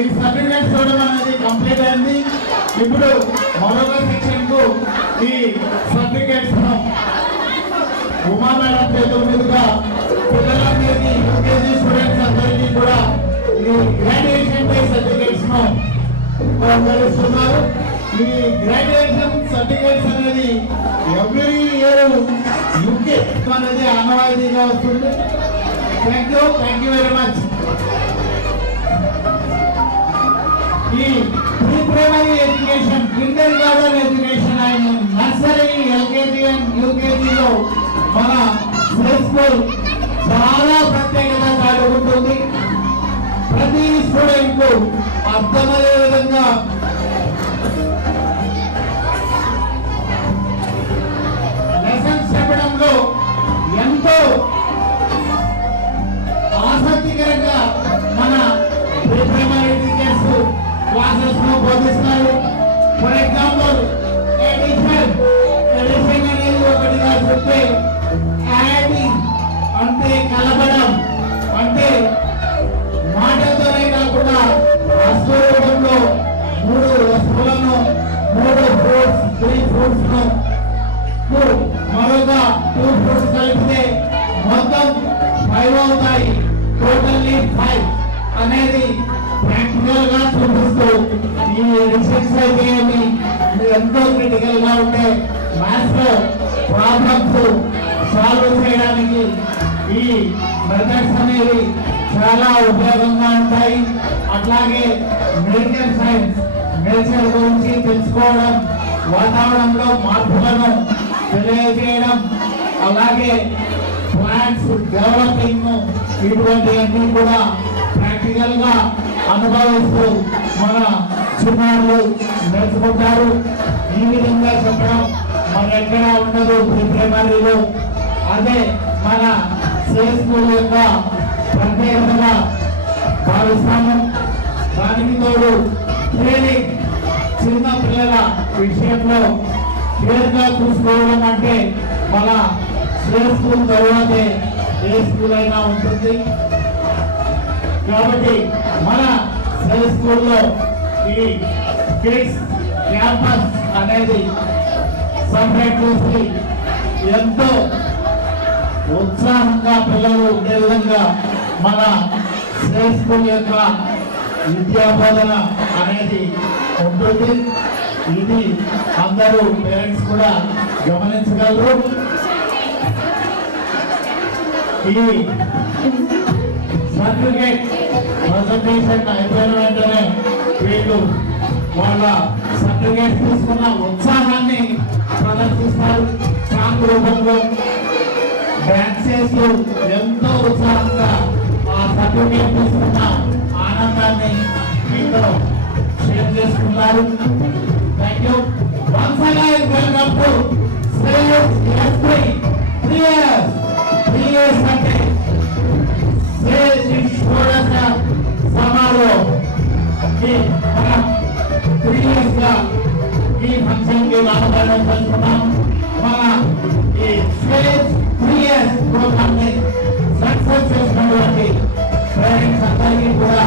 ఈ సర్టిఫికేట్స్ చూడడం అనేది కంప్లీట్ అయింది. ఇప్పుడు మరొక సెక్షన్ కు ఈ సర్టిఫికేట్స్ ఉమా మేడం చేతుల మీదుగా పిల్లలందరికీ యూకేజీ స్టూడెంట్స్ అందరికీ కూడా ఈ గ్రాడ్యుయేషన్ డే సర్టిఫికేట్స్ ను అందరిస్తున్నారు. ఈ గ్రాడ్యుయేషన్ సర్టిఫికేట్స్ అనేది ఎవ్రీ ఇయర్ యూకే అనేది ఆనవాయితీగా వస్తుంది. Thank you very much. ఈ pre primary education, kindergarten education and nursery, LKG and యూకేజీలో మన స్కూల్ చాలా ప్రత్యేకత కలుగుతుంది. ప్రతి స్టూడెంట్ కు అర్థమయ్యే విధంగా లెసన్స్ చెప్పడంలో ఎంతో ఆసక్తికరంగా మన ప్రీ ప్రైమరీ టీచర్స్ క్లాసెస్ లో బోధిస్తారు. ఫర్ ఎగ్జాంపుల్ ఎడిషన్ అనేది ఒకటిగా చెప్తే, యాడింగ్ అంటే కలపడం, అంటే మాటతోనే కాకుండా వస్తువు రూపంలో 3 వస్తువులను 3 ఫ్రూట్స్ 3 ఫ్రూట్స్ ను మరొక 2 ఫ్రూట్స్ కలిపితే మొత్తం 5 అవుతాయి. టోటల్లీ 5 అనేది ప్రాక్టికల్ గా చూపిస్తూ ఈ రిసెప్ట్స్ అయితే ఎంతో క్రిటికల్ గా ఉంటే మ్యాథ్స్ లో ప్రాబ్లమ్స్ సాల్వ్ చేయడానికి ఈ మెథడ్స్ అనేవి చాలా ఉపయోగంగా ఉంటాయి. అట్లాగే మెడికల్ సైన్స్, నేచర్ గురించి తెలుసుకోవడం, వాతావరణంలో మార్పులను తెలియజేయడం, అలాగే ప్లాంట్స్ డెవలపింగ్, ఇటువంటివన్నీ కూడా ప్రాక్టికల్ గా అనుభవిస్తూ మన చిన్నారులు నేర్చుకుంటారు. ఈ విధంగా చెప్పడం మన ఎక్కడ ఉండదు ప్రీ ప్రైమరీలో. అదే మన స్కూల్ యొక్క ప్రత్యేకతగా భావిస్తాము. దానికి తోడు ట్రైనింగ్, చిన్న పిల్లల విషయంలో కేర్గా చూసుకోవడం అంటే మన స్కూల్ తర్వాతే ఏ స్కూల్ అయినా ఉంటుంది. కాబట్టి మన స్కూల్లో ఈ కిడ్స్ క్యాంపస్ అనేది సపరేట్ చేసి ఎంతో ఉత్సాహంగా పిల్లలు ఉండే విధంగా మన స్కూల్ యొక్క విద్యా బోధన అనేది ఉంటుంది. ఇది అందరూ పేరెంట్స్ కూడా గమనించగలరు. ఈ సర్టిఫికేట్ ప్రజెంటేషన్ అయిపోయిన వెంటనే వీళ్ళు వాళ్ళ సర్టిఫికేట్ తీసుకున్న ఉత్సాహాన్ని ప్రదర్శిస్తారు. సాంగ్ రూపంలో డాన్స్ చేస్తూ ఎంతో ఉత్సాహంగా ఆ సర్టిఫికేట్ తీసుకున్న ఆనందాన్ని మీతో షేర్ చేసుకున్నారు. Thank you. Once again welcome to Shreyas 3 years అంటే సమారోహం మనం 3 years గా ఈ ఫంక్షన్ కి రావడం జరుగుతున్నాం. మన ఈ స్టేజ్ 3 years ప్రోగ్రామ్ ని సక్సెస్ చేసినటువంటి పేరెంట్స్ అందరికీ కూడా